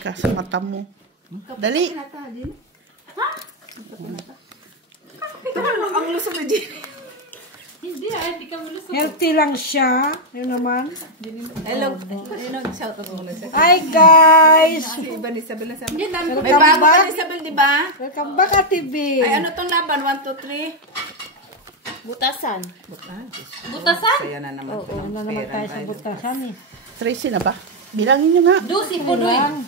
ka sa mata mo. Dali. Ang lusog na din. Hindi hindi ka malusog. Healthy lang siya. Yun naman. Hello. Shout out mo na siya. Hi guys! Si Iba ni Isabel na sa Hindi, dami ko. May bago ka ni Isabel, di ba? Welcome back at TV. Ay, ano tong laban? 1, 2, 3. Butasan. Butasan? Butasan? Saya na naman. Oo, na naman tayo sa butasan eh. Tracy na ba? Bilangin nyo nga. Dusi po doon.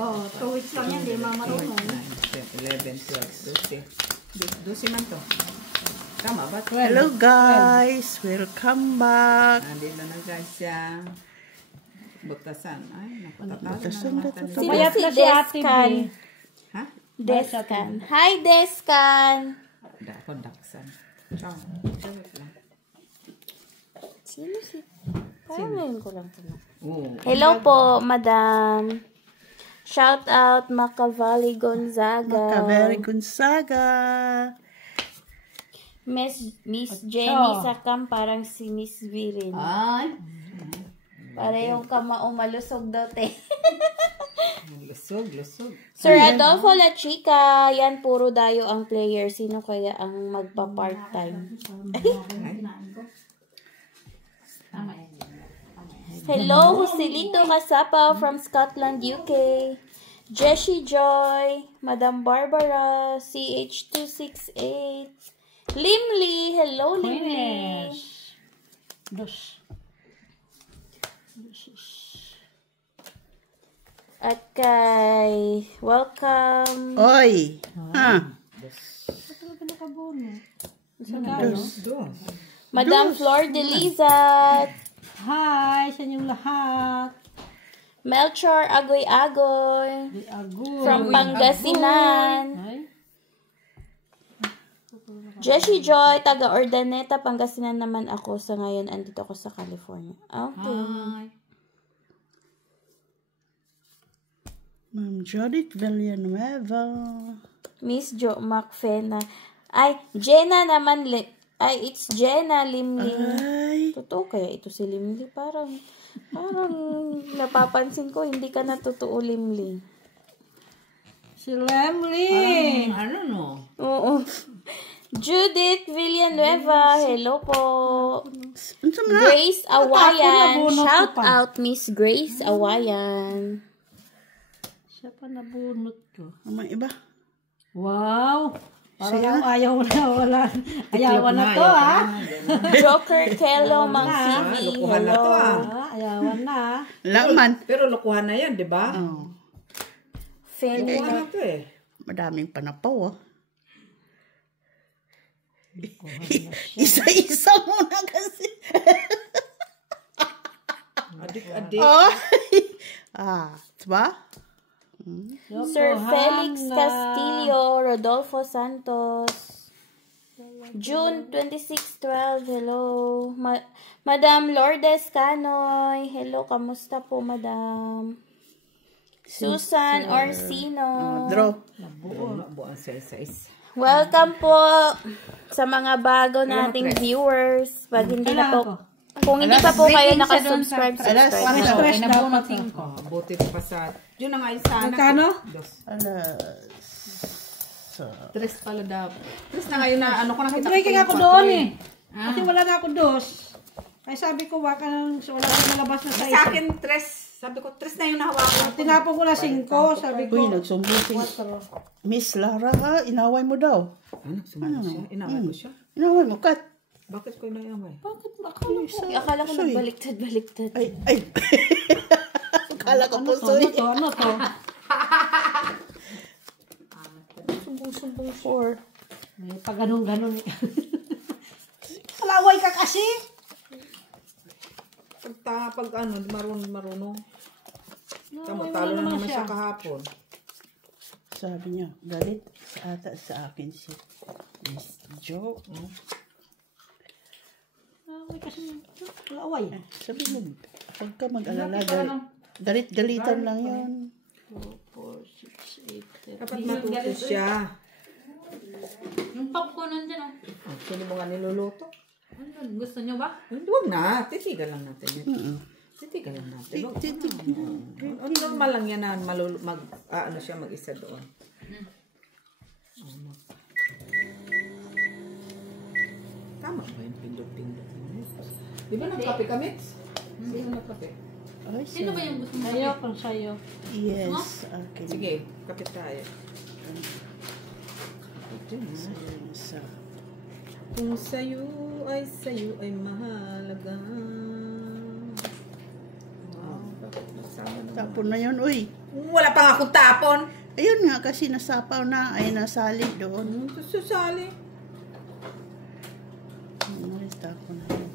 Oo, 2 weeks lang yan. Di mamarunong. 11, 12, 12. 12 man to. Tama ba? Hello guys. Welcome back. Nandito na guys siya. Butasan. Ay, Butasan nakatatawa na na. to. Payat na si Ate B. Ha? Deskan. Hi, Deskan. Ako, Daksan. Ciao. Charot lang. Sino si? Parang ngayon ko lang ito. Oo. Hello po, madam. Shout out Macavalli Gonzaga. Macaveri Gonzaga. Miss Jenny Sakam, parang si Miss Virin. Ay. Parehong umalusog daw, te. Lusog, lusog. Sir Adolfo La Chica, yan puro dayo ang player. Sino kaya ang magpa-part-time? Hello, Joselito Casapa from Scotland, UK. Jessie Joy, Madam Barbara, CH268. Limli, hello Limli. Dos. At kay, welcome. Oy. Ha? Dos. Madam Flor de Lizat. Hi sa inyong lahat. Melchor Agoy-Agoy. Agoy. From Pangasinan. Ay. Jessie Joy, taga Ordaneta, Pangasinan naman ako. Sa ngayon, andito ako sa California. Okay. Hi. Ma'am Judith Villanueva. Miss Jo Macfena. Ay, Jenna naman. Ay, it's Jenna Limling. Ay. Totoo kaya ito si Limling? Parang napapansin ko, hindi ka na totoo Limling. Si Lemly. Ano no? Oo. Judith Villanueva, hello po. Unsa man na? Grace Awayan, nabunot shout ko pa. out Miss Grace Awayan. Siya pa nabunot ko. Ang mga iba. Wow. Siya? Parang ayaw na wala. Ayaw na to ha. Joker Kelo Mang TV, Lukuhan na to hello. Ayaw na. Laman. Pero lukuhan na yan, di ba? Oh. Fin Lukuhan na to eh. Madaming panapaw, oh. Isa-isa muna kasi. Adik-adik. Oh. Diba? Sir Felix Castillo, Rodolfo Santos. June 2612, hello. Madam Lourdes Canoy, hello, kamusta po, Madam? Susan Orsino. Draw. Buwan size. Welcome po sa mga bago nating viewers. Pag hindi na po, kung hindi pa po kayo nakasubscribe, subscribe Alas. na. Stress dapat. Buti pa sa... Yun na nga yung sana. Magkano? Dos. Tres pala dapat. Tres na ngayon na ano ko nakita Breaking yung ako kwatro doon eh. eh. Kasi wala na ako dos. Ay sabi ko wala na malabas na sa Sa akin, tres. Sabi ko, tres na yung nahawakan ko. Tinapon ko na 5. Sabi ko. Uy, nagsumbusing. Miss Lara, ha? Inaway mo daw. Ano? Sumama siya? Inaway ko siya? Inaway mo, Kat. Bakit ko inaway? Bakit Akala ko nagbaliktad-baliktad. Ay. Akala ko po, soy. Ano to? Sumbong-sumbong for. May pag ganun-ganun. Palaway ka kasi. Pag ano, marunong. Tama, talo na naman siya kahapon. Sabi niya, galit ata sa akin si Miss Jo. Palaway kasi. Palaway. Sabi mo, huwag ka mag-alala. Galit-galitan lang yun. 4, 6, 8, Dapat matuto siya. Yung popcorn nandyan, oh. Actually, mo nga niluluto. Gusto nyo ba? Huwag na. Titigan lang natin yun. Titigan lang natin. Normal lang yan na ano siya mag-isa doon. Tama ba yung pindot-pindot? Di ba nagkape kami? Hindi na nagkape. Ay, Sino ba yung gusto mo? Sa'yo, kung sa'yo. Yes, akin. Sige, kape tayo. Sa Kung sa'yo ay mahalaga. tapon na yun, uy. Wala pa nga akong tapon. Ayun nga, kasi nasapaw na, ay nasali doon. Susali. Ay, tapon na yun.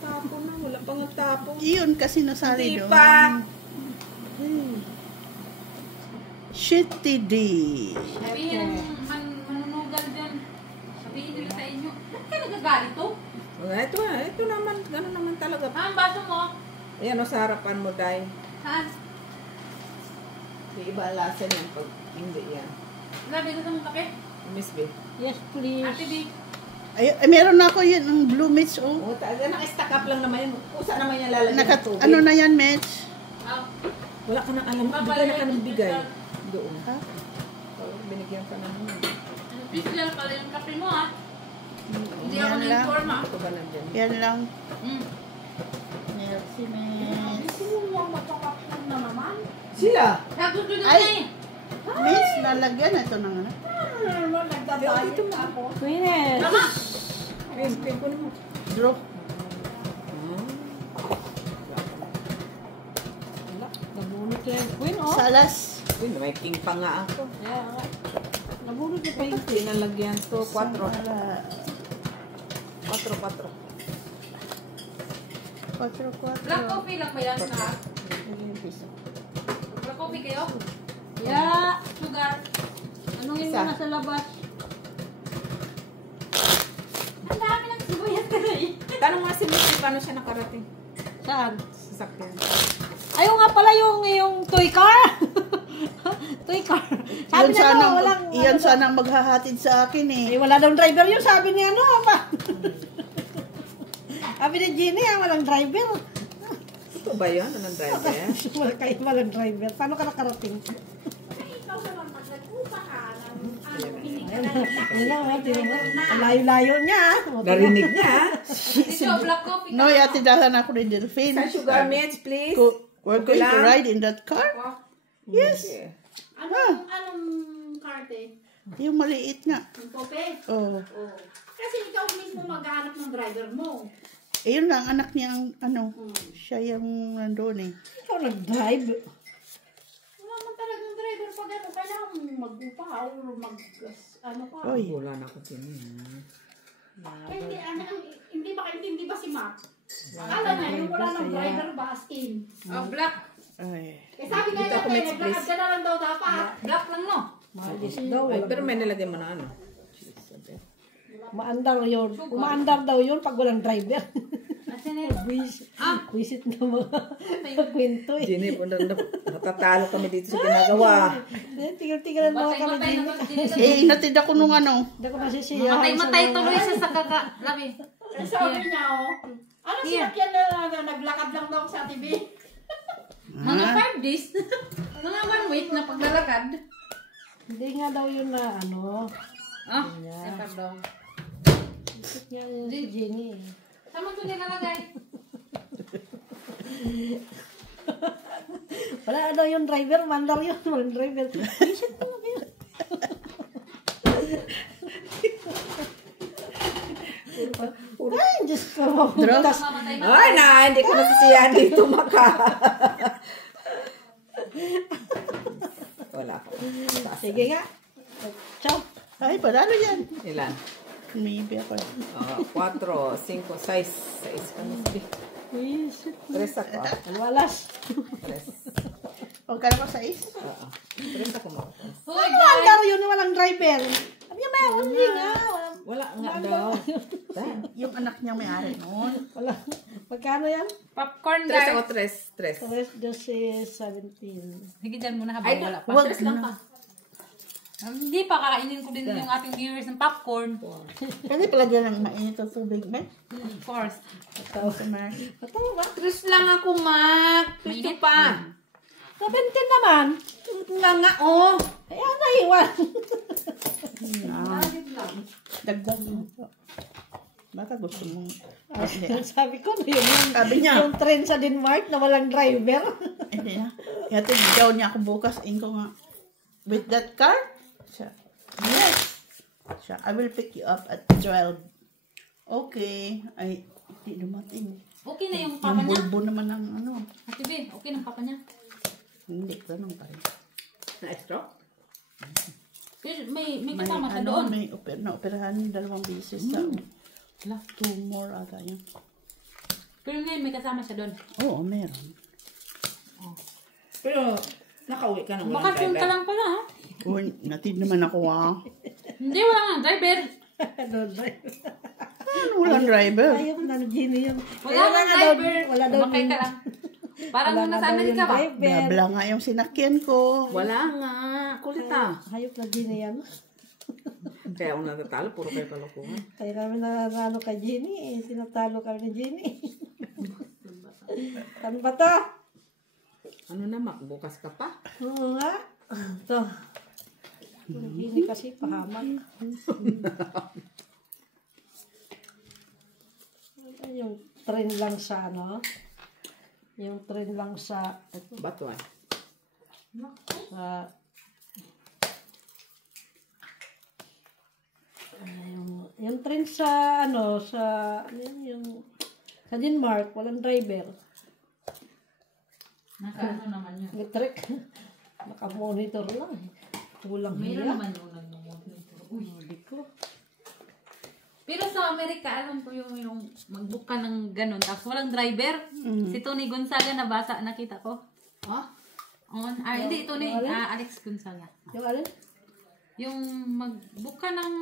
Tapon na, wala pa nga tapon. Iyon, kasi nasali Hindi doon. pa. Shitty D. Sabihin ng manunugal dyan. Sabihin nila sa inyo. Ba't ka nagagalit to? Ito naman, gano'n naman talaga. Ang baso mo? Ayan o, sa harapan mo, Day. Saan? Di iba alasan yan pag hindi yan. Grabe gusto mong kape? Miss B. Yes, please. Ate B. Ay, meron na ako yun, ng Blue Mitch, oh. O, naka-stack up lang naman yan. Kusa naman yan lalagyan ng tubig. Ano na yan, Mitch? Wala ka nang alam. Bigay na ka ng bigay. Doon. Ha? Binigyan ka naman. Official pala yung kape mo, ha? Hindi ako Yan lang. na-inform, ha? Ito ba nandyan? Yan lang. Mm. Merci, Mitch. na naman. Sila! Nagsusunod na Ay! eh. Mitch, lalagyan na ito ng ano. Nagdadayot na ako. Queen. Tama! Pin ko naman. Draw. Nabunot ko yung queen, oh. Salas. Uy, may king pa nga ako. Yeah. Nabunot ko pa yung queen. Pinalagyan to. 4. 4. Para... 4. Black coffee lang ba yan na? Black coffee kayo? Yeah. Sugar? Anong yun Isa. na sa labas? Ang dami ng sibuyas kasi. Tanong nga si Missy, paano siya nakarating? Saan? Sasakyan. Ayaw nga pala yung toy car. Toy car. Sabi Iyon niya sana, no, walang... iyon sana ang maghahatid sa akin eh. Eh, wala daw driver yun. Sabi niya, ano pa? Sabi ni Jenny, walang driver. Ito ba yun? Anong driver? Walang driver. Paano ka nakarating? Ang layo-layo niya. Narinig niya. Dito, black coffee No, yati dahan ako ni Delphine. Sa sugar mitts, please. We're Okay going to lang? ride in that car? Yes. Okay. Anong karte? Yung maliit nga. Yung kope? Oh. Oo. Kasi ikaw mismo maghahanap ng driver mo. Eh, yun lang, anak niya ang, ano, siya yung nandun eh. Ikaw nag-drive. Wala man talagang driver pag ano, kailangan mag-upa or ano pa. Oy. Wala na ako din. Hindi makaintindi ba si Mac? Akala niya, yung wala ng driver ba as in? Oh, black. Ay. Eh sabi nga Dito ako, natin, Mitch, naglakad ka na lang daw dapat. Black lang, no? Malis daw. Ay, pero may nalagyan mo na ano. Maandar yun. Umaandar daw yun pag walang driver. Asan eh? Visit na mga kwento eh. Jenny, natatalo kami dito sa ginagawa. Tingnan mo kami Matay din. na mag-dinit. Eh, inatid ako nung ano. Hindi ko nasisiya. Matay tuloy siya sa labi. Sabi niya, ano sinakyan na naglakad lang daw sa TV? Mga 5 days. Mga 1 week na paglalakad. Hindi nga daw yun na ano. Sempar dong. Visit nga yun si Jenny eh. Sama ito nilalagay. Wala daw yung driver. Mandar yun. Walang driver. Visit mo lang yun. Ay, Diyos ko. Drugs. Mamatay na. Ay, hindi ko nasisiyahan dito maka. Wala ako. Sige nga. Ciao. Ay, panalo yan. Ilan? Maybe ako. 4, 5, 6. 6 kami. Visit. 3 ako. Alwalas. 3. Huwag ka naman sa is. 3 ako mo. Hoy, Ano mandar yun na walang driver? Sabi niya, meron din nga. Wala nga daw. Yung anak niya may-ari noon. Wala. Magkano yan? popcorn 3 guys. ako, 3. 3. Tres, 12, 17. Sige dyan muna Ay, habang wala pa. wag 3 lang ka. Hindi pa, kakainin ko din yung ating viewers ng popcorn. Pwede palagyan ng mainit ang tubig, Ben? Of course. Ikaw sa Mark. Tres lang ako, Mac. Gusto pa. 17 naman. Nga nga, oh. Kaya naiwan. Dagdag mo. Baka gusto mong... Sabi ko, yung Sabi niya. train sa Denmark na walang driver. Hindi na. Yata, daw niya ako bukas. Ingo nga. With that car? Siya. Yes. Siya. I will pick you up at 12. Okay. Ay, hindi dumating. Okay na yung papa Yung niya. bulbo naman ng ano. Ate B, okay ng papa niya. Hindi, ganun pa rin. Na-extra? May May, kasama sa ano, doon. may operahan 2 beses sa... Wala. 2 more ata yun. Pero ngayon may kasama siya doon. Oo, meron. Pero, nakauwi ka ng walang Bakasyon ka driver. lang pala ha. Uy, natid naman ako Hindi, wala nga driver. No driver. Ano, walang driver. Ayaw na Gini yun. Wala nga driver. Wala daw Sumakay ka lang. Parang nung nasa Amerika ba? Blabla nga yung sinakyan ko. Wala nga. Kulit ah. Hayop na Gini yan. Kaya ako natatalo, puro kayo palokohan. Kaya kami nanalo kay Gini. Sinatalo kami ni Gini. Kan ba to? Ano na, Mac? Bukas ka pa? Oo nga. Ito. Gini kasi pahamak. Yung train lang sa ano. Yung train lang sa Bato ay. sa yung train sa ano sa ano yun, yung sa Denmark walang driver. Naka ano naman yun. Electric. Naka-monitor lang. Kulang Mayroon niya. naman yung nag-monitor. Uy. Hindi ko. Pero sa Amerika, alam ko yung mag-book ka ng ganun. Tapos walang driver. Si Tony Gonzaga nabasa, nakita ko. Ah? Hindi, Tony. Alex Gonzaga. Yung alin? Yung mag-book ka ng,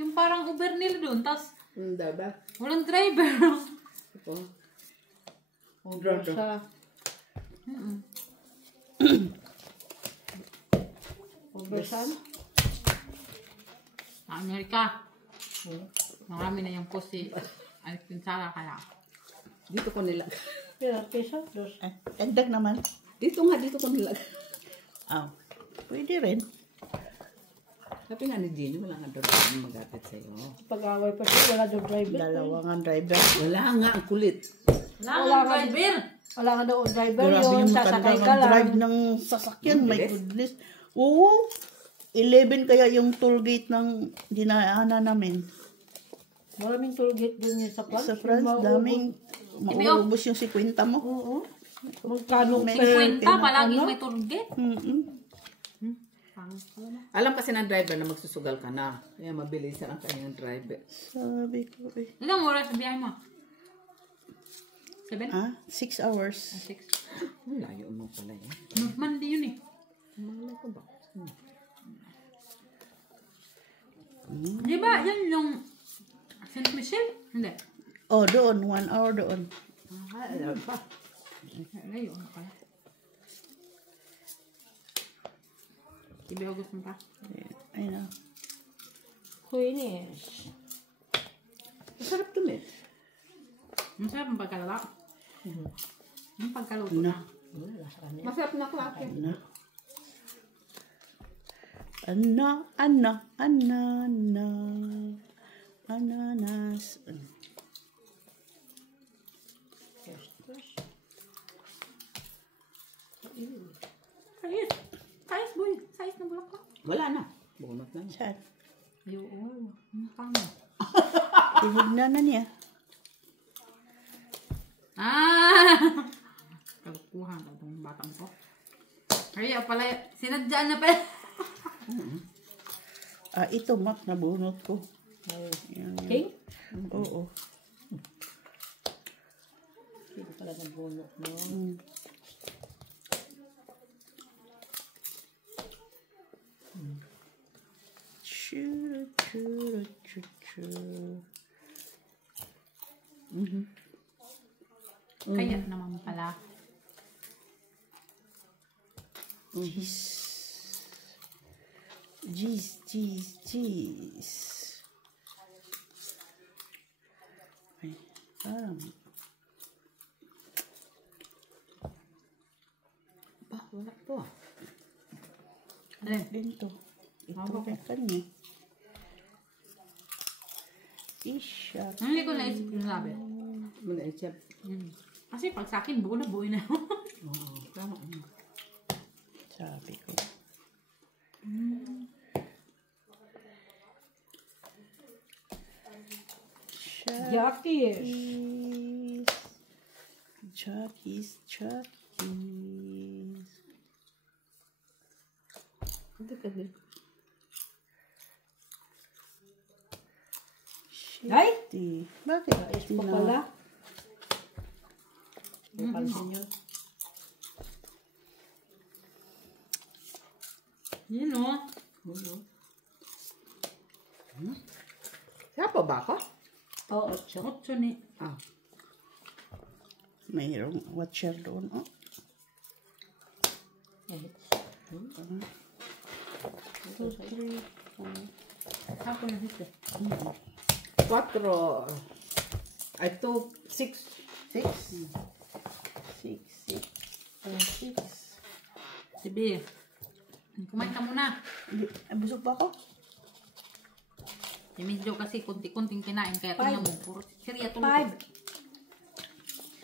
yung parang Uber nila doon. Tapos Hindi ba? walang driver. Ito. Sa Oversan? Sa Amerika. Marami na yung post si Alex Gonzaga kaya. Dito ko nila. Pero peso? Dos. Dagdag naman. Dito ko nila. Aw. Pwede rin. Sabi nga ni Gino, wala nga doon mag-atid sa'yo. Pag-away pa siya, wala daw driver. Dalawa nga driver. Wala nga, ang kulit. Wala nga driver. Wala nga daw driver Grabe yun. yung Sasakay matanda ka ng lang. drive ng sasakyan. My Bilis. goodness. Oo. 11 kaya yung toll gate ng dinaanan namin. Maraming toll gate din yun sa France. Sa France, daming mauubos yung 50 mo. Oo. Magkano May- per... 50, palaging may turget. Alam kasi ng driver na magsusugal ka na. Kaya mabilisan ang kanyang driver. Sabi ko eh. Ilang oras sa biyahe mo? 7? 6 hours. 6. Ang layo mo pala eh. Normandy yun eh. Malay ko ba? Di ba yan yung St. Michel? Hindi. Oh, doon. 1 hour doon. Alam pa. Ngayon pala. Ibigay mo pa. Ay na. Queenish. Masarap dun eh. Masarap ang pagkalala. Yung pagkaluto Na. na. Masarap na klase. Na. Ana, ana, ana, ana. Ananas. Sais. Sais, boy. Sais na bulak ko. Wala na. Bunot na. Saan? Yun. Paano? Tinignan na niya. Kalukuhan na itong batang ko. Kaya pala, sinadyaan na pala. Ito, Mac, nabunot ko. Yan. King? Oo. Hindi pala nabunot mo. Churu, churu, churu, churu. Kaya naman pala. Cheese. Ay, parang. Ba, wala to ah. Din to. Ito rin kanya. Isha. Hindi ko naisip yung sabi. Muna isip. Kasi pag sa akin, buo na. Oo, tama. Sabi ko. Jackies. Chuckies. Hindi ka din. Ay! Bakit? Ayos pa pala. Pansin yun. Yun o. Kaya pa ba ako? Oo, Otso ni. Ah. Mayroong watcher doon. Oh. Ako na dito. 4. Ay, 2, 6. 6. Sige. Kumain ka muna. Busog pa ako? Si Medyo kasi kunti-kunting kinain. Kaya tingnan mo. Puro siriya tulog. 5.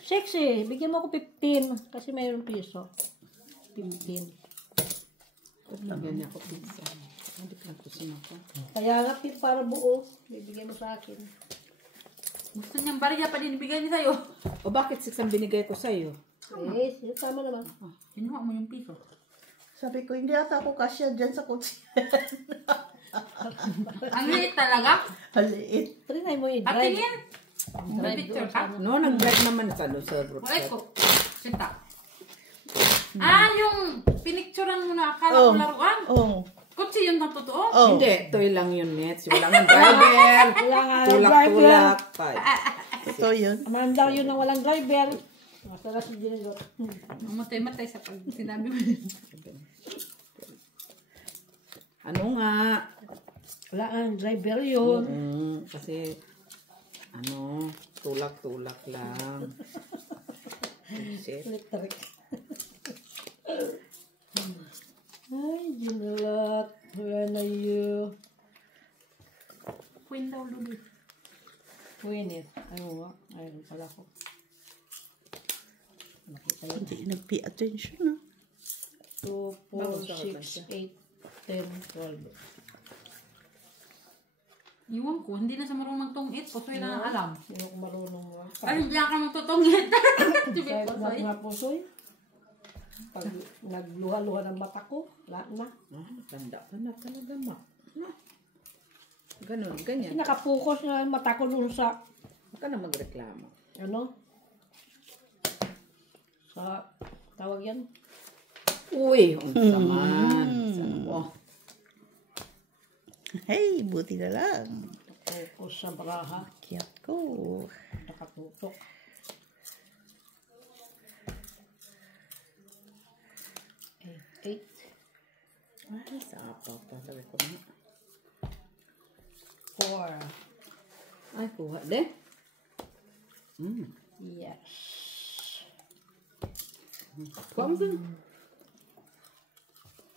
6 eh. Bigyan mo ako 15. Kasi mayroong piso. 15. Lagyan niya ako pizza. Hindi ka lang kusin ako. Kaya nga para buo. Bibigyan mo sa akin. Gusto niyang barya pa din ibigay niya sa'yo. O bakit 6 ang binigay ko sa'yo? Eh, tama naman. Kinuha mo yung piso. Sabi ko, hindi ata ako kasya dyan sa kutsi. Ang liit talaga. Haliit. Trinay mo At i-drive. tingin. May picture ka? No, nag-drive naman sa group Wala chat. ko. Sinta. Yung pinicturean mo na akala ko laruan. Oh. Kutsi yun na totoo. Oh. Hindi, toy lang yun, Nets. Wala nga driver. Tulak-tulak. Ito yun. Mandar yun na walang driver. Masala si Ginelot. Matay-matay sa pag sinabi mo yun. Ano nga? Wala ang driver yun. Kasi, tulak-tulak lang. Shit. Electric. Ay, Ginelot. Where na you? Queen daw, Lulu. Winit. Ano nga? Ayun pala ko. Nakita yun. Hindi nag-pay attention, ha? 2, 4, 6, 8, 10, 12. Iwan ko, hindi na sa marunong tungit. Pusoy na ang alam. Hindi ako marunong nga. Ay, hindi ka matutungit. Sige, Kaya pusoy. mga pusoy. Pag nagluha-luha ng mata ko, lahat na. Tanda ka na talaga, ma. Ganon, ganyan. Kasi nakapokus na yung mata ko dun sa, Huwag ka na magreklamo. ano? Sa, tawag yan? Uy, unsa man. Oh, Hey, buti na lang. Nakapokus sa baraha. Kiyat ko. Nakatutok. Eight. ay, sa apaw pa. Sabi ko na. 4. Ay, kuha din. Yes. Kuha mo dun.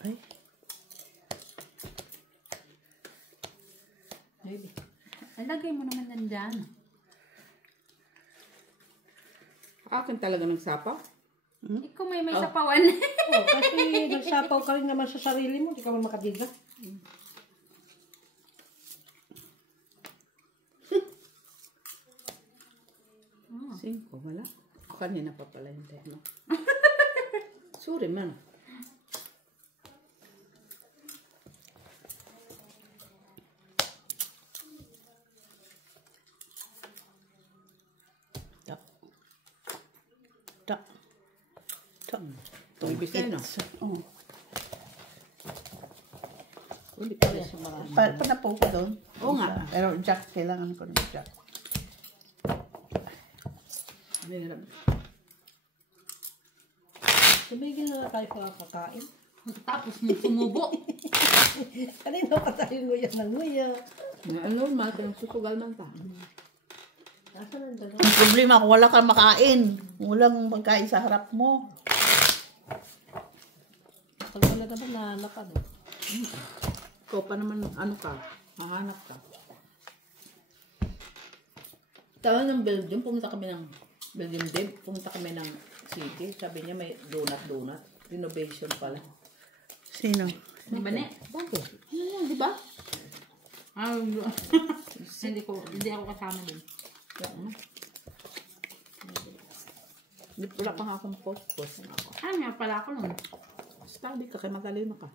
Ay, Maybe. Alagay mo naman yan dyan. Akin talaga nagsapaw. Ikaw may sapawan. Oh, kasi nagsapaw ka rin naman sa sarili mo, hindi ka man makadiga. Singko, wala. Kanina pa pala yung tema. Sorry man. tak. Tak. Tak. May bisay, no? Oh. Hindi pala siya marami. Panapaw ko doon. Oo nga. Pero jack, kailangan ko ng jack. Mahirap. Tumigil na tayo kakain. Tapos mo sumubo. Kanina patayin mo yan ng nguya. Ano, mati ang susugal man ta. Nasaan ang dalawa? Ang problema kung wala kang makain. Walang pagkain sa harap mo. Kalwala naman nahanap ano. Ikaw pa naman, ano ka, mahanap ka. Tawa ng Belgium, pumunta kami ng Belgium Deb, pumunta kami ng city. Sabi niya may donut. Renovation pala. Sino? Di ba ne? Bakit? Ano yan, di ba? Hindi ako kasama din. Hindi pala pa nga akong post na ako. Ano nga pala ako nun? Study ka, kay matalino ka.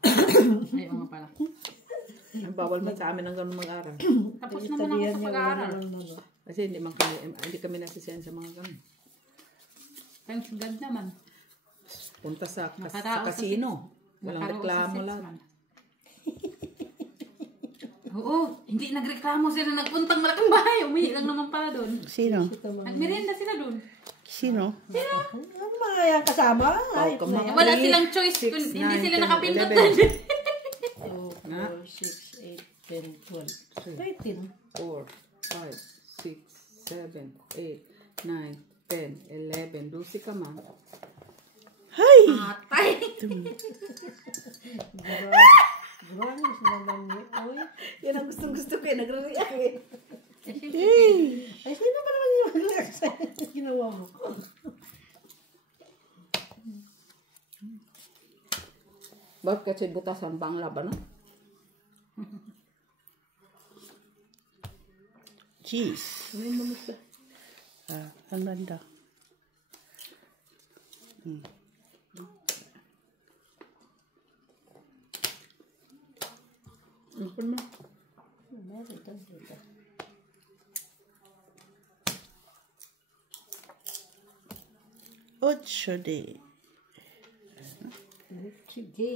Ayaw nga pala. Ang bawal man sa amin ang ganun mag-aral. Tapos naman ako sa pag-aaral. Kasi hindi kami nasisiyan sa mga ganun. Thanks God naman. Punta sa Nakatao sa casino. Walang Nakaraos reklamo sa 6 lang. months. Oo, hindi nagreklamo sila. Nagpuntang malaking bahay. Umihi lang naman pala doon. Sino? Nagmerienda sila doon. Sino? Ano mga yan kasama? Ay, Oh, come on. Wala silang choice. Six, Kung hindi 9, sila 10, nakapindot 11. doon. 2, 4, 6, 8, 10, 12, 13. 4, 5, 6, 7, 8, 9, 10, 11, 12 ka man. Hay! Atay. Grabe naman niyo. Uy. Yan ang gustong-gusto ko eh. Nagre-react eh. Ay, sino ba naman yung mag-relax ginawa mo? Bakit kasi butasan ba ang laban, no? Cheese. Ano yung mamis ka? Ang ganda. Ano pa naman? Ocho de. Sige.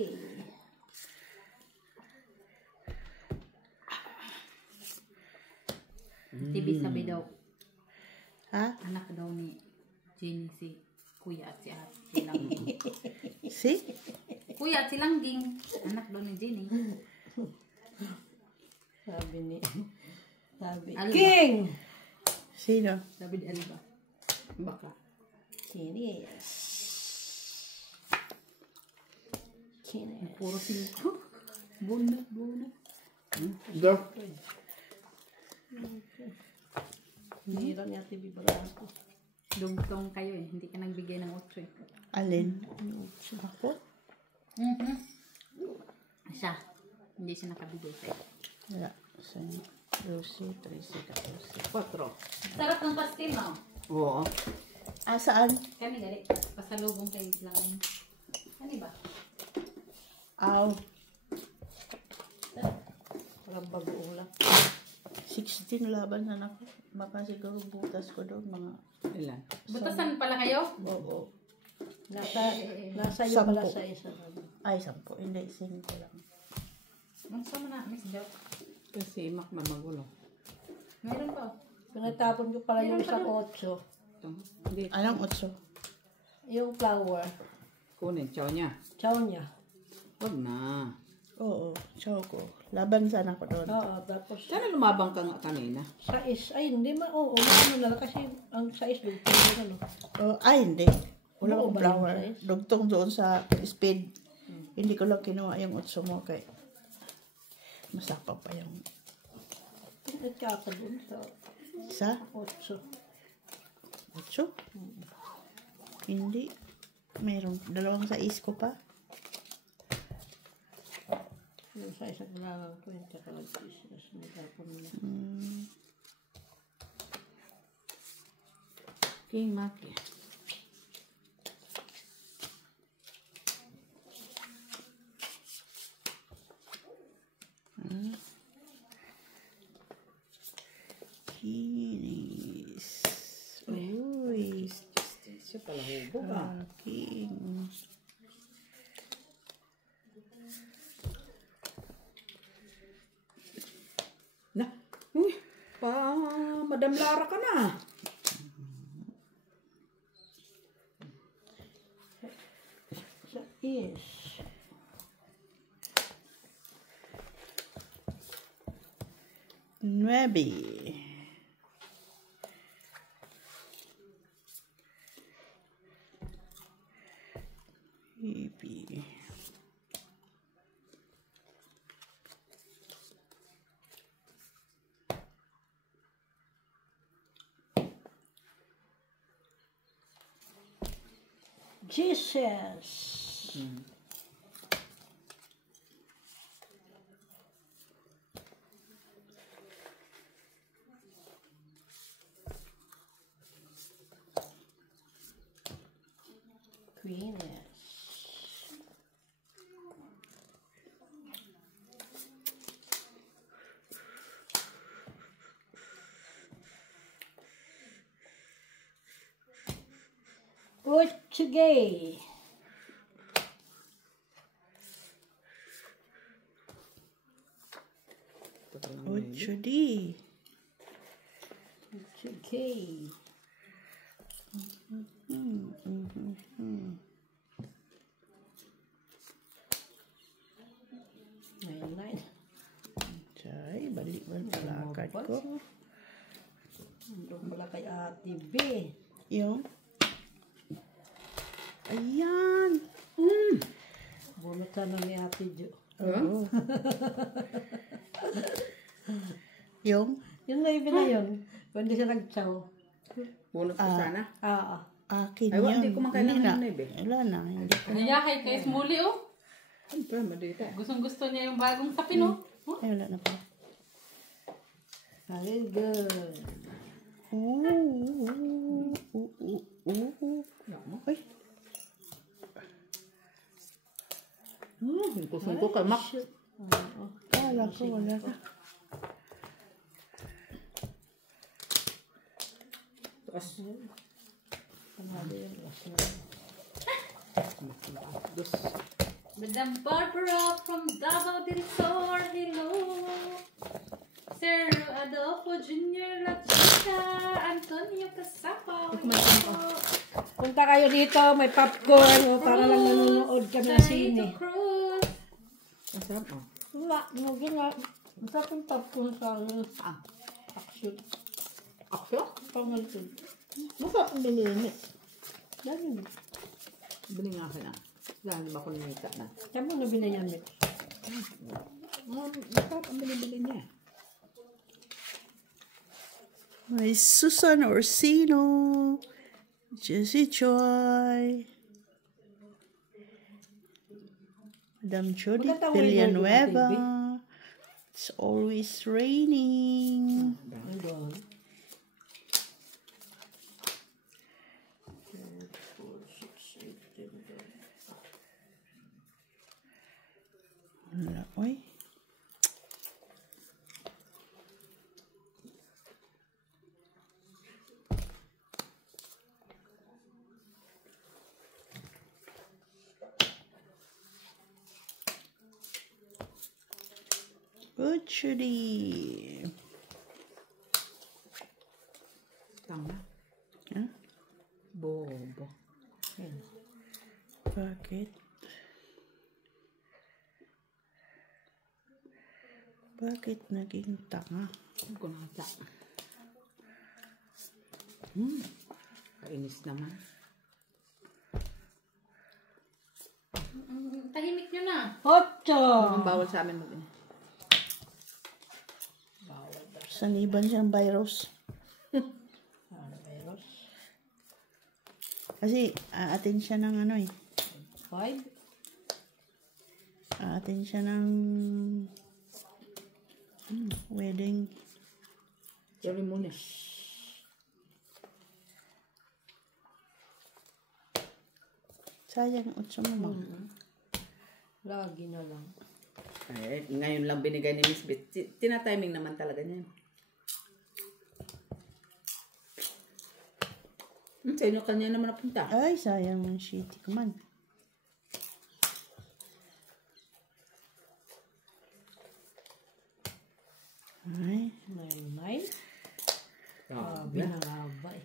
TV sabi daw, Ha? anak daw ni Jenny si Kuya at si Ate. Si Langging. Si? Kuya at si Langging. Anak daw ni Jenny. Sabi ni... Sabi. Alba. King! Sino? Sabi ni Alba. Baka. Chinis. Chinis. Puro 5. Bunot. Girl. Hindi lang niya TV barato. Dugtong kayo eh. Hindi ka nagbigay ng 8 eh. Alin? Ako? Siya. Hindi siya nakabigay sa'yo. Wala. Sa'yo. 12, 13, 14. 4. Sarap ng pastil, no? Oo. Ah, saan? Kani gali. Pasalubong kayo lang. Kani ba? Aw. Parang bagoong lang. 16 laban na ako. Baka siguro butas ko doon mga... Ilan? Butasan pala kayo? Oo. Nasa iyo pala 10. sa isa. Ay, 10. Hindi, 5 lang. Magsama na, Miss Joe. Kasi Mac man magulo. Meron pa. Pinatapon ko pala yung isang 8. Ito. Hindi. Anong 8? Yung flower. Kunin. Chow niya. Chow niya. Huwag na. Oo. Choco. Laban sana ko doon. Oo, tapos Sana lumabang ka nga kanina. sais. Ay, hindi ma. Oo, ano na lang kasi ang sais doon. Ano? Oh, ay, hindi. Wala Oo akong ba flower. yung size? Dugtong doon sa speed. Hindi ko lang kinuha yung 8 mo kay masapa pa yung Nagkaka doon sa isa. 8. 8? Hindi. Mayroong 2 sa ko pa. Yung sa isang lang 20 kalagsis. Nagkapon na. King Mac. Kinis. Uy. Siya pala hubog ah. King. Na. Uy. Madam Lara ka na. Sa is. 9. Hippie. Jesus. Queeness. Portuguese. Ochudi. Portuguese. Nine. Chay, balik mo ang lakad ko. Doon pala kay Ate B. Yung. Ayan. Bunutan na ni Ate Jo. Oo. Yung. Yung live na yun. Hindi siya nag-chow. Bunot ko sana. Akin Ay, yun. hindi ko man kailangan na. ng live Wala na. Hindi ko. Nayahay kay Smully, oh. Siyempre, madita. Gustong-gusto niya yung bagong sapin, oh. Ay, wala na pa. Very good. Ay. Yung kusong ko kalmak. Kala ko wala na. Tapos, Madam Barbara from Davao del Sur, hello. Sir Adolfo Jr. La Chica, Antonio Casapo, hello. Punta kayo dito, may popcorn o para lang nanonood kami ng sine. Sarito Cruz. masarap oh. Wala, naging nga. Masarap yung popcorn sa action. Akso? Pangaltid. Masarap ang bilinis. Dami. Bili nga ka na. Dahil ba kung nakita na. Saan mo na binayamit? Masarap ang binibili niya. May Susan Orsino. Jessie Joy. Madam Jody Magandang Villanueva. weather, It's always raining. Ayun. Wala, oy. Butchery. Tama. Huh? Bobo. Bakit? Bakit naging tanga? Ang kunata. Kainis naman. Tahimik nyo na. Ocho! Ang bawal sa amin mag Saniban siyang virus. Kasi aatin siya ng ano eh. 5? Aatin siya ng wedding. ceremony. Sayang, 8 mo. Lagi na lang. Ay, ngayon lang binigay ni Miss Beth. Tina-timing naman talaga niya. Sa inyo kanya naman napunta. Ay, sayang ng shitty ko man. Ay, 9? Oh, Binangaba eh.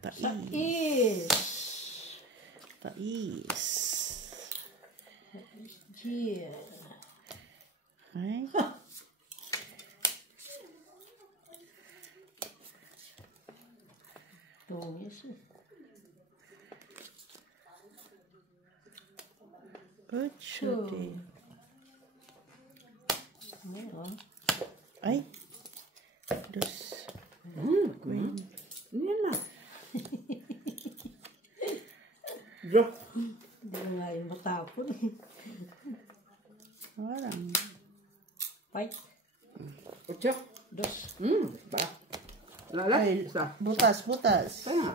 tais. Is. is. Yeah. Ay. Tungis. Good shooting. Meron. Ay. Dus. Queen. Yan lang. Drop. Hindi ko nga yung matapon. Parang. Fight. 8. Dos. Ba? Lala. Ay, Isa. butas, butas. Kaya nga.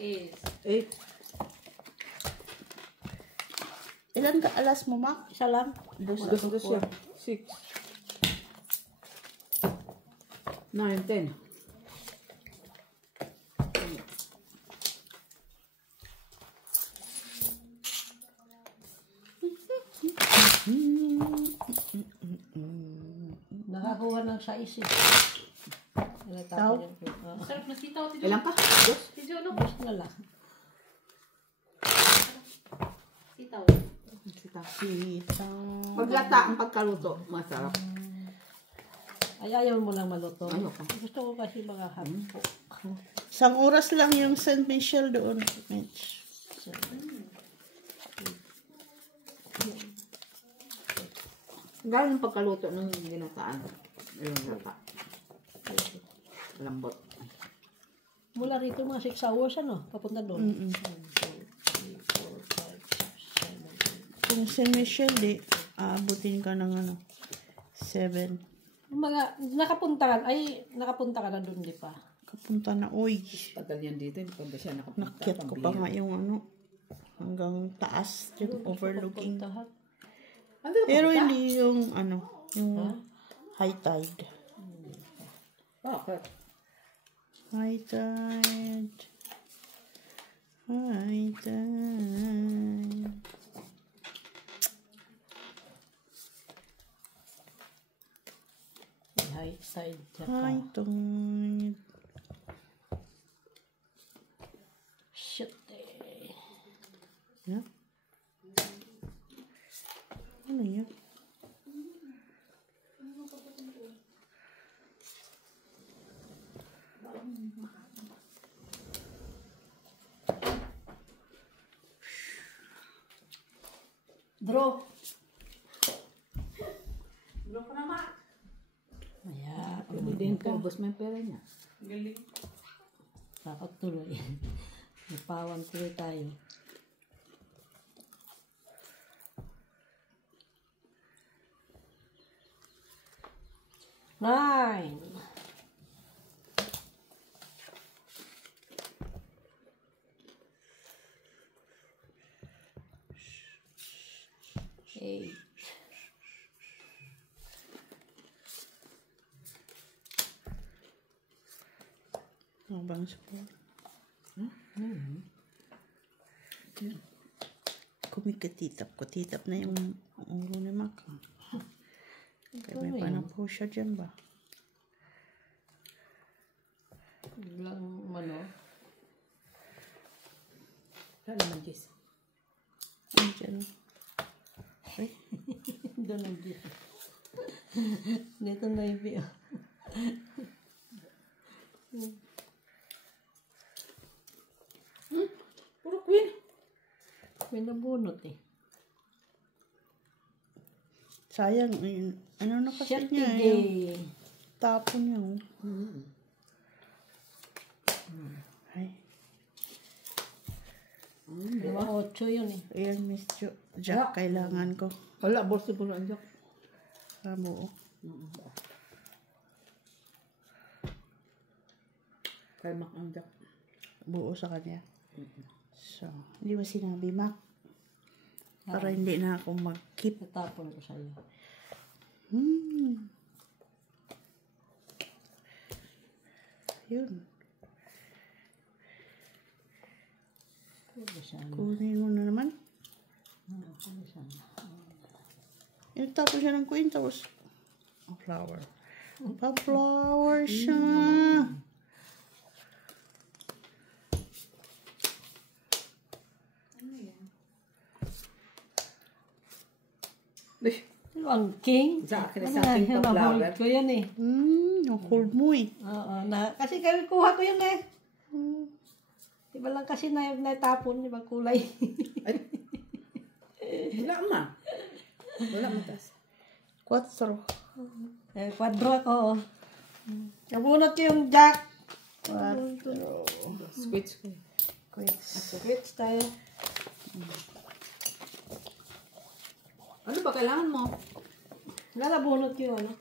Is. 8. Ilan ka alas mo, Mac? Isa lang. Dos. Dos siya. 6. 9, 10. Nakakuha ng sais eh. Tao? Sarap na sitaw, Tijo. Ilan ka? Dos? Tijo, no? Dos na lang. Sitaw. Sitang. Maglata ang pagkaluto. Masarap. Ay, ayaw mo lang maluto. Ayoko. Gusto ko kasi mga hapon. Isang oras lang yung St. Michel doon, Mitch. Galing ang pagkaluto ng ginataan. Ilang lata. Lambot. Mula rito mga 6 hours ano, papunta doon. 1, 2, 3, 4, 5, 6, 7. Kung St. Michel, di, aabutin ka ng 7. Mga nakapunta ka na doon, di pa? Kapunta na, uy. Tagal yan dito. Hindi pa ba siya nakapunta? Nakyat ko pa nga yung hanggang taas, yung overlooking. Puntahan. Pero hindi yung yung high tide. Bakit? High tide. High tide. High side. High tide. Shit eh. Yeah. Ano yun? Draw. Draw ko na, Ma. Ayan. Hindi din ubos mo yung pera niya. Galing. Dapat tuloy. Napawan tuloy tayo. Nine. Eight. Bang support. Kumikatitap na yung ulo ni Mac. Kaya may panapo siya dyan ba? Biglang ano. Saan naman, Jess? Dyan. Ay, Doon ang dito. Dito na ibi. Puro queen. May nabunot eh. sayang. Ano na kasi Shit niya, yung tigay. tapo niya. Ay, Diba? 8 yun eh. ayan, Miss Jack, kailangan ko. Wala, borso po lang. Buo. Kaya makandak. Buo sa kanya. So, hindi ba sinabi, Mac? Para hindi na ako mag-keep. Natapon ko sa'yo. Yun. Pwede sana. Kunin mo na naman. Pwede sana. Yung tapos siya ng queen, tapos flower. Pa-flower siya. Ano ang king? Sa akin, Ano sa king yan, pa flower. na-hold ko yan eh. Hold mo eh. Oo, kasi kaya kuha ko yun eh. Iba lang kasi natapon, ibang kulay. Wala ma. Wala mo tas. 4. Kwadro ako. Nabunot ko yung jack. 4. Switch ko. Switch tayo. Ano ba kailangan mo? Wala, nabunot ko yung ano.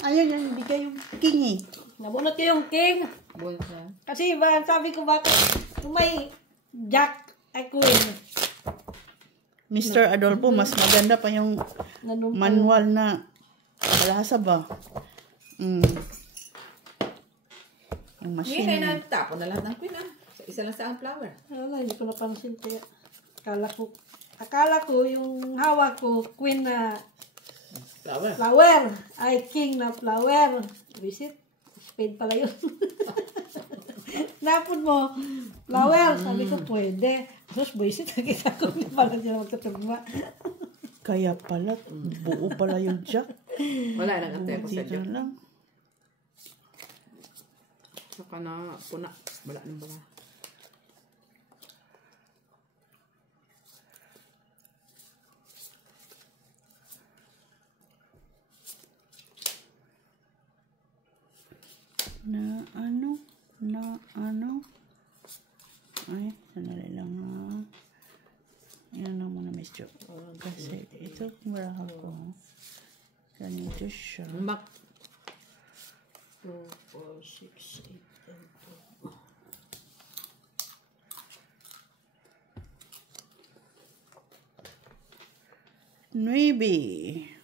Ayun yung bigay yung king eh. Nabunot ko yung king. Buwan siya. Kasi sabi ko bakit kung may jack ay queen. Mr. Adolfo, mas maganda pa yung manual na palasa ba? Yung Hindi machine. na tapon na lahat ng queen ah. Isa lang sa ang flower. Wala, hindi ko napansin kaya. Akala ko yung hawak ko queen na Flower. flower ay king na flower. Visit, spade pala yun. Napon mo, flower. Sabi ko, pwede. Tapos, visit, nakita ko na pala sila magkatugma. Kaya pala, buo pala yung jack. Wala nang antay ko sa Dito dyan. lang. Saka na puna. Wala nang bala. Na ano. Ay, sandali lang ha. Yan lang muna, Mr. Kasi ito, marahal ko. Ganito siya. Mak. 2, 4, 6, 8, 10, 9.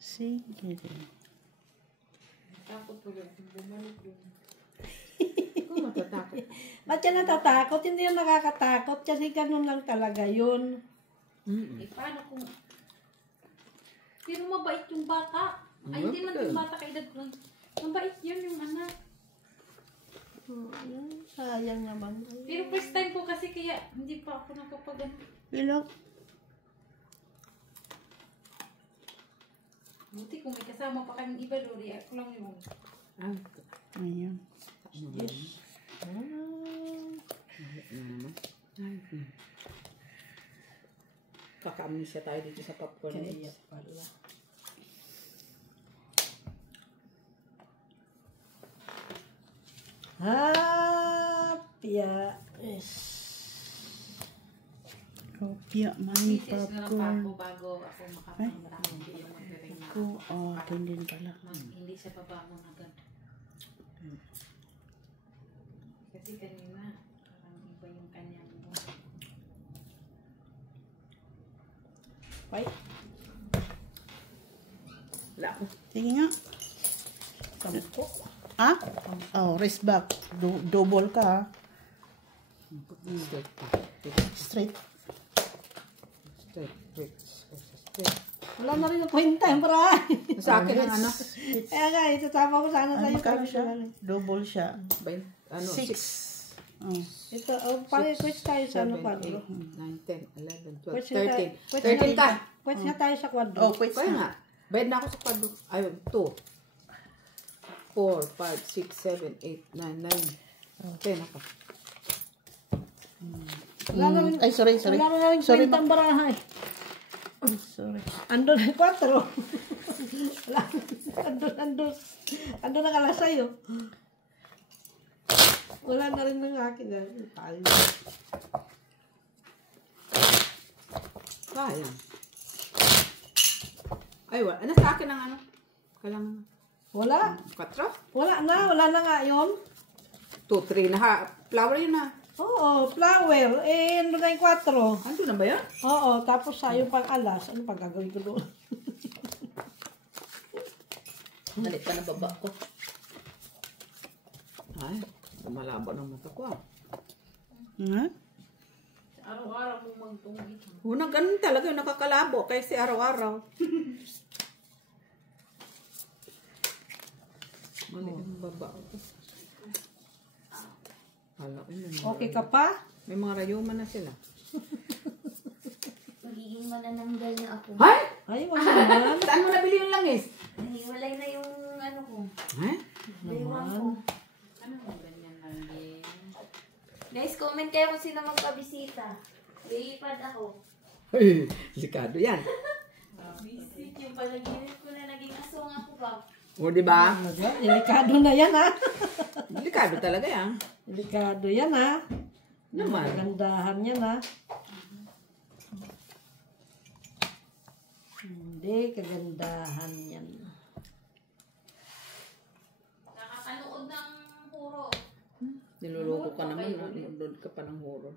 Sige din. Takot po yun. Bumalik yun. Kung matatakot. Ba't yan natatakot? Hindi yan nakakatakot kasi ganun lang talaga yun. Eh, paano kung... Pero mabait yung bata. Ay, hindi man yung bata kay dad ko. Mabait yun yung anak. Sayang naman. Pero first time ko kasi kaya hindi pa ako nakapag... Ilang? Buti kung may kasama pa kaming iba, Lori. Ako lang yung... Ayan. Kaka-amnesia tayo dito sa popcorn. Kaya pala. Hapya. Kopya, money, Misis na lang pa popcorn. ako bago ako makapangarap. Hindi yung mag-ring na Ko, atin din pala. hindi siya babangon agad. Kasi kanina, parang iba yung kanyang... Ay, Wala ko. Sige nga. tampo. Ah? Oh, wrist back. Double ka ha. Straight pa. Straight. Straight. Straight. Wala na rin yung kwenta yung paraan. Sa akin ang ano? Kaya nga, itatama ko sana Ano sa'yo. magkano siya? Double siya. Ano? 6. Oh. Ito, pare-quest tayo sa ano, 7, kwadro. 8, 9, 10, 11, 12, Quest na tayo. 13. 13 ka. Quest na tayo sa kwadro. Oh, wait Kaya na. nga. Bayad na ako sa kwadro. Ay, 2. 4, 5, 6, 7, 8, 9, 9. 10 ako. Wala na rin, Ay, sorry. wala na rin Sorry, kwenta ang barahay. Sorry. Ando na 4. Wala. Ando na kala sa'yo. Wala na rin ng akin. Tali. Sayang. Ay, wala. Ano sa akin ang ano? Kailangan. Wala. 4? Wala na nga yun. 2, 3 na ha. Flower yun na. Oo, flower. Eh, ano na yung 4. Ando na ba yan? Oo, tapos sa yung pang-alas. Ano pang gagawin ko doon? Galit pa na baba ko. Ay, malabo ng mata ko. Ha? Araw-araw mo magtunggit. Unang ganun talaga yung nakakalabo kasi araw-araw. Mali yung baba ko. Hala ko yun. Okay ka pa? May mga rayuma na sila. Magiging manananggal na ako. Ay! Ay, wala naman. Saan mo nabili yung langis? Nahiwalay na yung ano ko. Ay? Ewan ko. Ano mo ganyan lang din? Guys, comment kayo kung sino magpabisita. Lilipad ako. Ay, likado yan. Visit yung palaginip ko na naging asong ako ba? O, di ba? Delikado na yan, ha? Likado talaga yan. Delikado yan, ha? Naman. Kagandahan yan, ha? Hindi, kagandahan yan. Nakakanood ng puro. Niloloko ka naman. Nanood ka pa ng horror.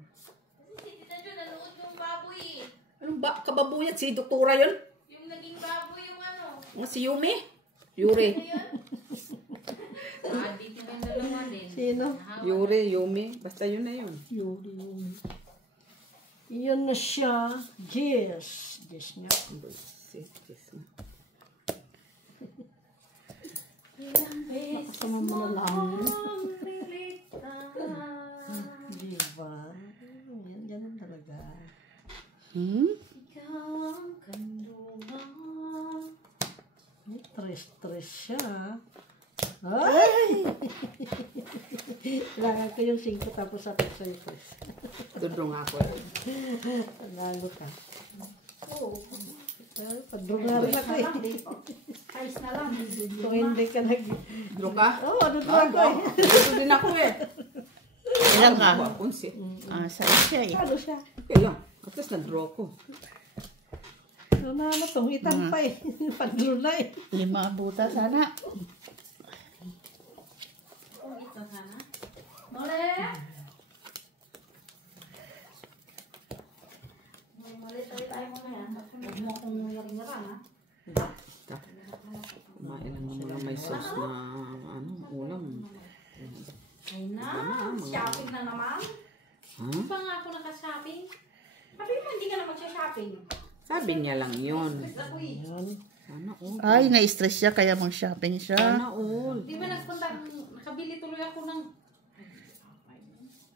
Kasi si Tita Jo, nanood yung baboy. Anong ba? Kababuyat si Doktora yun? Yung naging baboy yung ano. Si Yumi? Yuri. Dito ba yung dalawa din? Sino? Yuri, Yumi. Basta yun na yun. Yun. Iyon na siya. Yes. Yes nga. Kasama mo na lang. Diba? Yan, ganun talaga. Ikaw ang kandungan. May stress siya. Ay! Kailangan ko yung 5 tapos sa sa'yo. Dudong ako. Nalo ka. Oo. Padrong na rin ako eh. Ayos na lang. Kung hindi ka nag... Dudong ka? Oo, doon ako eh. Dudong din ako eh. Ilang ka? Kunsi. Sa siya eh. Ano siya? Okay lang. At least na-draw ko. Ano itong itang pa eh. Padrong na eh. 5 buta sana. Kung ito sana. Mole! Mole, tayo mo na yan. Huwag mo akong ngiring-ngiran, ha? Kumain lang ng mga may sauce na ulam. Ay na, shopping na naman. Ha? Di ba nga ako naka-shopping? Sabi mo, hindi ka na magsha-shopping. Sabi niya lang yun. Yan. Sana all. Ay, na-stress siya kaya mag-shopping siya. Sana all. Di ba nakabili tuloy ako ng...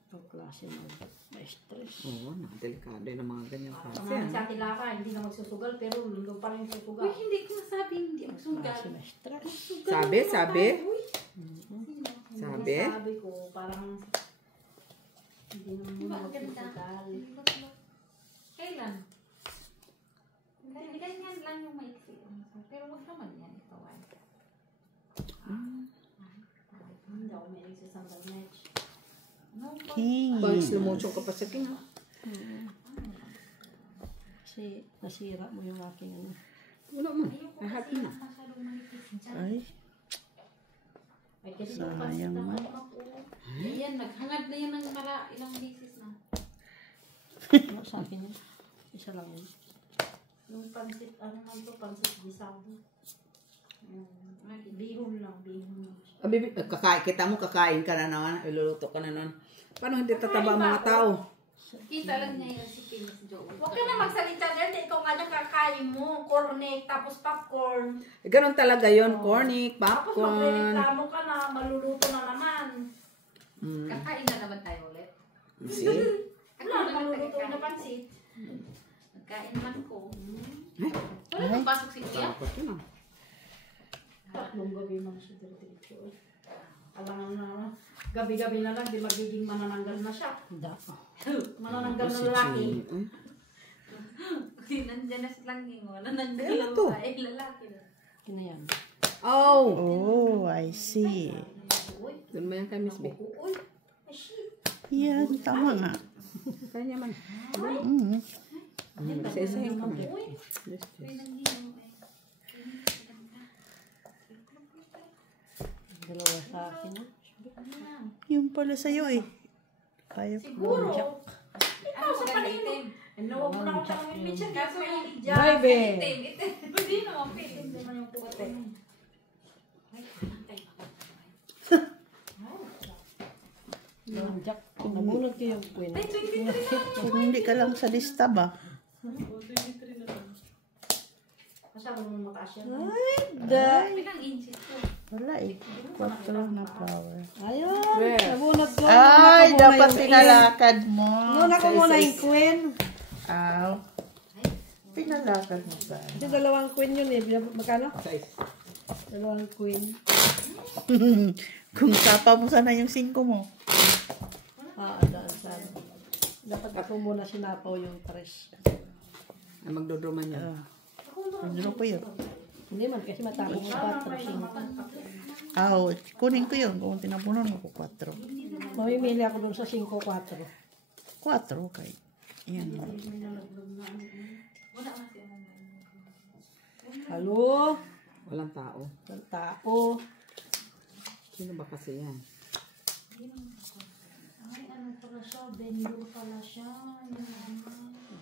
Ang klase mo. May stress. Oo, delikado yung mga ganyan kasi. Nga, sa atin Lara, hindi na magsusugal, pero lalo pa rin Uy, susugal. hindi ko nasabi, hindi ako sugal. Klase may stress. Sabi? Sabi Sabi? ko, parang hindi naman Di ba muna ang ganda? magsusugal. Kailan? Ganyan lang yung maiksi. Pero wag naman yan ito. Hindi ako may nagsasandal match. King. Pag slow motion ka pa sa king. Kasi nasira mo yung aking ano. Wala mo. I have na. Ay, Ay, kasi sayang man. Yan, naghangad na yan ng ilang beses na. Ano sa akin yun? Isa lang yun. yung pansit, ano man to, pansit gisado. Bihon lang, bihon lang. Bibi, kita mo kakain ka na naman. Iluluto ka na naman. Paano hindi tataba ang mga tao? Kita lang niya yung recipe ni si Joel. Huwag ka na magsalita dyan, ikaw nga dyan kakain mo, cornet, tapos popcorn. Ganun talaga yon, cornic, Tapos popcorn. magre-reklamo ka na, maluluto na naman. Kakain na naman tayo ulit. See? Wala, maluluto na pansit. Nagkain man ko. Wala nang pasok si Kuya. Dapat yun ah. Tatlong gabi man siya diretso. Alam na, gabi-gabi na lang, di magiging manananggal na siya. Hindi. Manananggal na lalaki. Kasi nandyan na silang gingo. Nang Kailan to? ay lalaki na. Kinayan. Oh! Oh, I see. Doon mo yan kay Miss B. Uy, ay shit. Yan, tama nga. Kanya man. Mm. Isa-isahin ka man. Yes, Ay, yes. nang gingo eh. Dalawa sa akin. Yung pala sa'yo eh. Kaya Siguro. Ano sa palitin? Ano, huwag mo na akong tanongin, Mitchell. Kaso mahilig dyan. Drive Itim. Hindi naman pwede. Hindi naman yung puwet. Namunod ko yung queen. Kung hindi ka lang sa lista ba? Kasama mo mataas yan. Ay, da. Ilang inches to? Wala eh. 4 lang na flower. Ayun, namunod ko. Ay, Nuna ko muna dapat yung pinalakad mo. Nuna ko muna yung queen. Aw. Pinalakad mo ba? Yung dalawang queen yun eh. Magkano? 6. Dalawang queen. Kung tapa mo sana yung 5 mo. Daan sana. Dapat ako muna sinapaw yung 3. Ay, magdodraw man yan. Ano po yun? Hindi man, kasi matapos yung 4, 5. Aw, kunin ko yun. Kung tinapunan mo ko 4. Mamimili ako dun sa 5, 4. 4 kay. Yan. Halo? Walang tao. Ang tao. Sino ba kasi yan? Ay, ano pala siya? Vendor pala siya.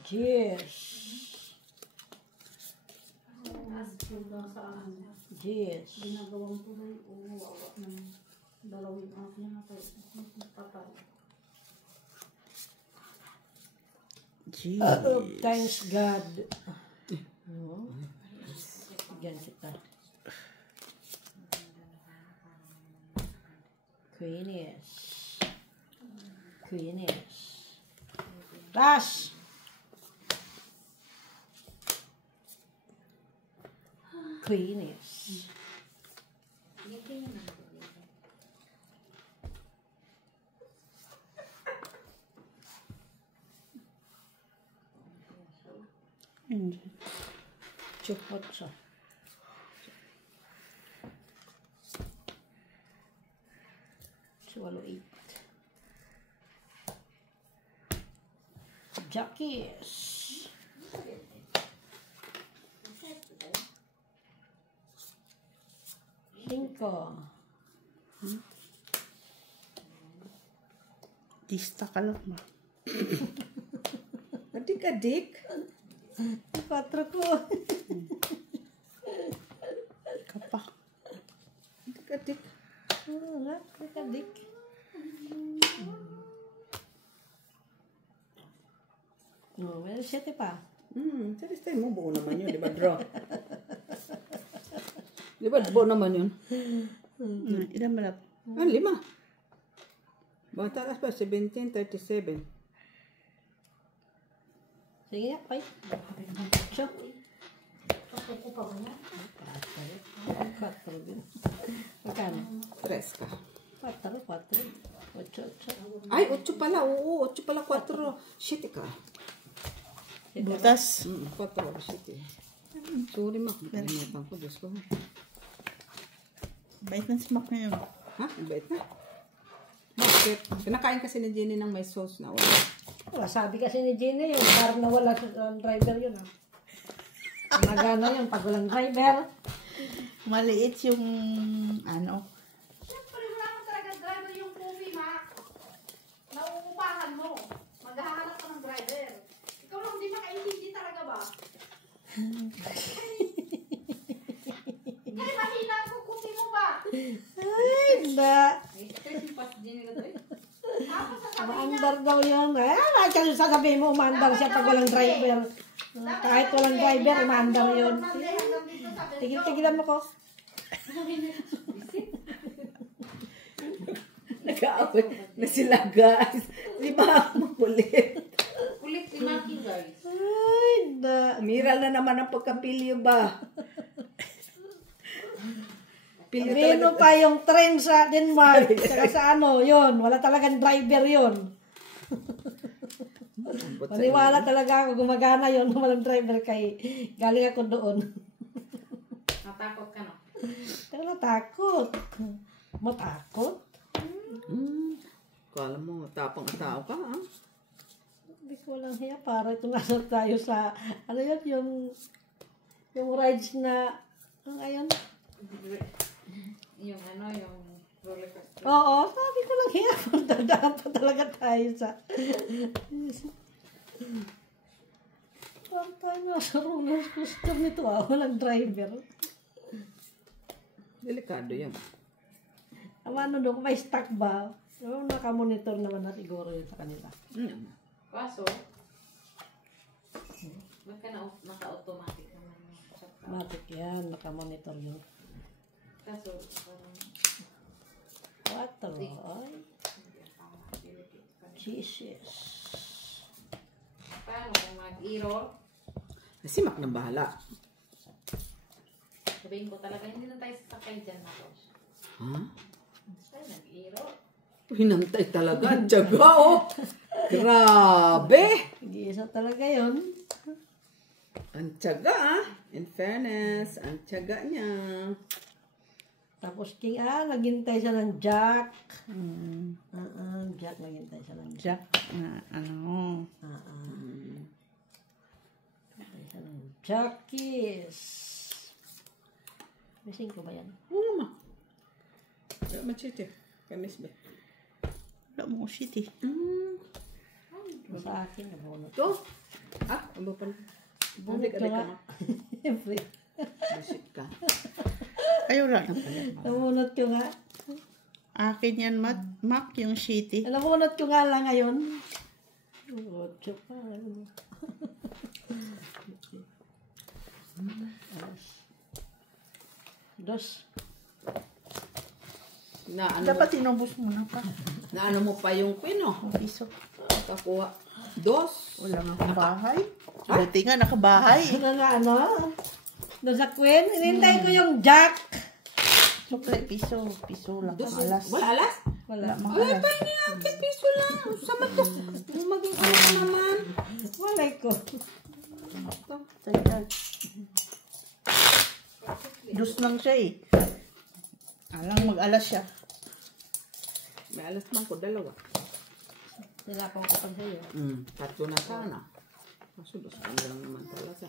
Yes. Saan? Yes. Ginagawang tuloy. Oo, awa ng dalawin anak niya na tayo. Patay. Jeez. Thanks God. Yan kita. Queenies. Queenies. Last. Queenies. Chupot siya. Swallow 8. Jackies. Cinco. Tista ka lang ba? Adik-adik. 4 ko. Kapa. Adik-adik. Nga, kadik. No, may 7 pa. Sabi mo, buo naman yun. Di ba, draw? Di ba, buo naman yun? Ilan malap? 5. Bata pa, 17, 37. Sige nga, okay. Siya. Ako pa ba yan? 4 din. Magkano? 3 ka. 4, 8. Ay, 8 pala. Oo, 8 pala, 4. Shit ka. Butas. 4, shit eh. Sorry, Mak. Nakalimutan ko. Diyos ko. Bait ng smack na yun. Ha? Ang bait na. Bakit? Pinakain kasi ni Jenny ng may sauce na wala. Wala, sabi kasi ni Gina yun, parang nawala sa driver yun. Magana yun pag walang driver. Maliit yung ano. Siyempre, wala mo talaga driver yung movie, Mac. Nauupahan mo. Maghahanap ka ng driver. Ikaw lang hindi makaintindi talaga ba? Kaya mahina ang kukuti mo ba? Ay, hindi. Maandar daw yun. Ay, kasi sasabihin mo, umandar siya pag walang driver. Kahit walang driver, umandar yun. Tigil-tigilan mo ko. Nag-aaway na sila, guys. Di ba? Makulit. Kulit si Maki, guys. Ay, hindi. Mira na naman ang pagkapilyo ba? Pilyo Sabihin mo talaga. pa yung train sa Denmark. Saka sa ano, yun. Wala talagang driver yun. Maniwala talaga ako, gumagana yun. Walang driver kay galing ako doon. Natakot ka, no? Pero natakot. Matakot? Kala mo, tapang tao ka, ha? Hindi ko lang hiya. Para ito nasa tayo sa, ano yun, yung rides na, ano ngayon? Yung ano, yung roller coaster. Oo, sabi ko lang hiya. Dadaan pa talaga tayo sa, parang tayo nasa roller coaster nito walang driver. Delikado yan. Ang ano doon, may stock ba? So, nakamonitor naman na siguro yun sa kanila. Kaso, naka-automatic naman yung chat. Matik yan, nakamonitor yun. Kaso, parang 4, ay. Jesus. paano kung mag-error? Si Mac nang bahala. Sabihin ko talaga, hindi na tayo sasakay dyan na to. Ha? Ay, nag-error. Hinantay talaga. Tiyaga, oh. Grabe. Nag-iisa talaga yun. Ang tiyaga, ah. In fairness, ang tiyaga niya. Tapos King, naghintay siya ng Jack. Jack, naghintay siya ng Jack. Jack na ano. Naghintay siya ng Jackies. Missing ko ba yan? Oo ma. Wala machete. Kamis ba? Wala mo ko shit eh. Sa akin, nabunot. Ito? Ano pa? Bunot ka nga. Free. Busit ka. Ay, wala na pala. Nabunot ko nga. Akin yan, Mac, yung shitty. Nabunot ko nga lang ngayon. Ocho pa. Dos. Na ano, Dapat inubos mo na pa. na ano mo pa yung pino? Ang piso. Kakuha. 2. Wala nga akong bahay. Buti nga, nakabahay. Ano? Doon sa Queen. Inintay ko yung Jack. Sukle, piso. Piso lang. Alas. Wala alas? Wala mga Ay, alas. pa niya. Piso lang. Sama to. Maging ano naman. Walay ko. Teka. Dus lang siya eh. Alang mag-alas siya. May alas man ko, 2. Nilapang ko pa sa'yo. 3 na sana. Kaso 2 lang naman talaga.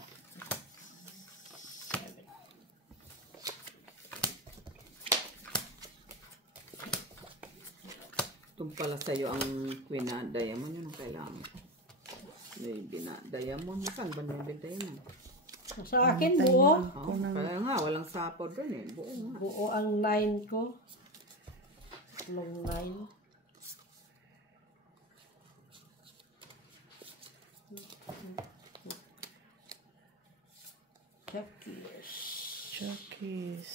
Itong pala sa'yo ang queen na diamond, yun ang kailangan. Maybe na diamond. Saan ba na yung diamond? Sa akin, buo. Kaya nga, walang sapod rin eh. Buo nga. Buo ang 9 ko. Long 9. Jackies. Jackies.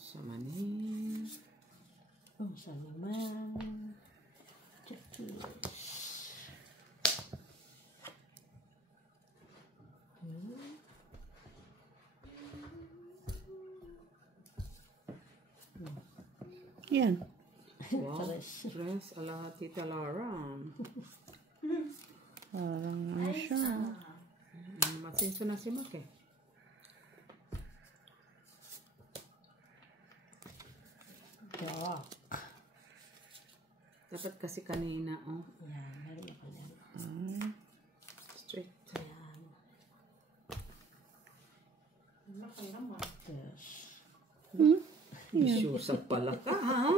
Sama ni. Sa naman. Jackies. Yan. Wow. Stress ala Tita Lara. Parang ano siya. Masinso na si Mac eh. Jack. Dapat kasi kanina, oh. Yan, meron ako yan. Straight. Yan. Yes. Bisyusap pala ka, ha?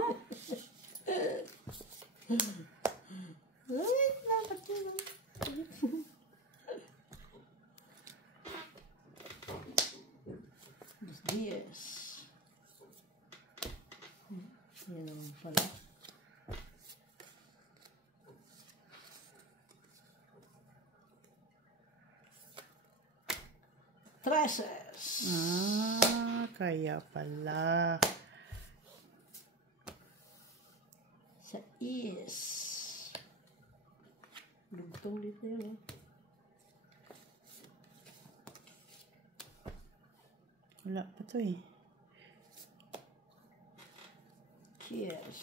Ay, dapat yun. Yes. Yan naman pala. Treses. Kaya pala. Sa is. Lugtong dito yun, eh. Wala pa to eh. Cheers.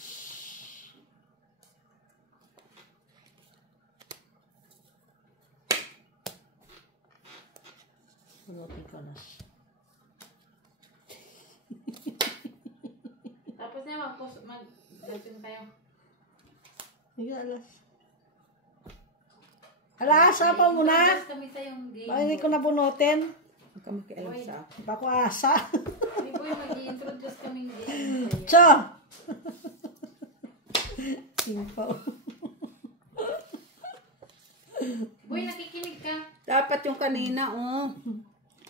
Punutin ko na. Tapos na mag-dating tayo. Hindi alas. Alas, apa mo na? Tapos kami sa yung game. Bakit hindi ko nabunutin? Huwag ka makialam sa akin. Bako asa. Hindi po yung mag-i-introduce kaming game. Cho! Simple. Boy, nakikinig ka. Dapat yung kanina, oh.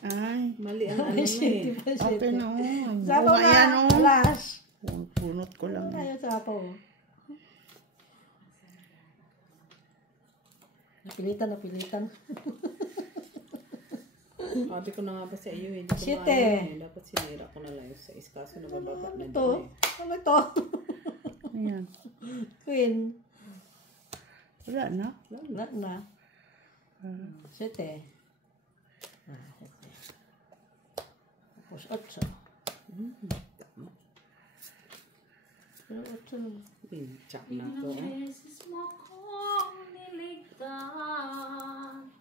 Ay, Mali ang ano mo eh. open o. Sabaw na. Ayan o. Alas. Punot ko lang. Ayaw sabaw. Napilitan. Sabi ko na nga ba sa iyo, hindi ko Shit, maano eh. Dapat sinira ko na lang yung 6 kaso nabababa na Ito. dun eh. Ano ito? Ayan. Queen. Wala na. Wala na. Sete. Tapos 8. Pero 8. Pinchak na to. beses mo kong niligtaan.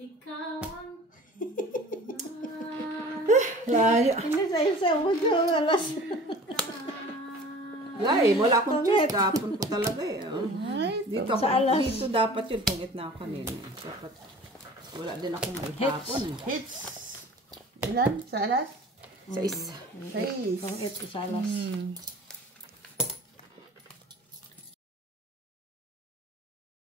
Ikaw ang Layo. Hindi sa isa. Huwag yung alas. Lai, wala akong choice. Kapon ko talaga eh. Oh. Dito, ako, sa alas. dito dapat yun. Pungit na ako kanina. Dapat wala din akong maitapon eh. Hits. Ilan? Sa alas? 6. 6. Ang 8 sa alas.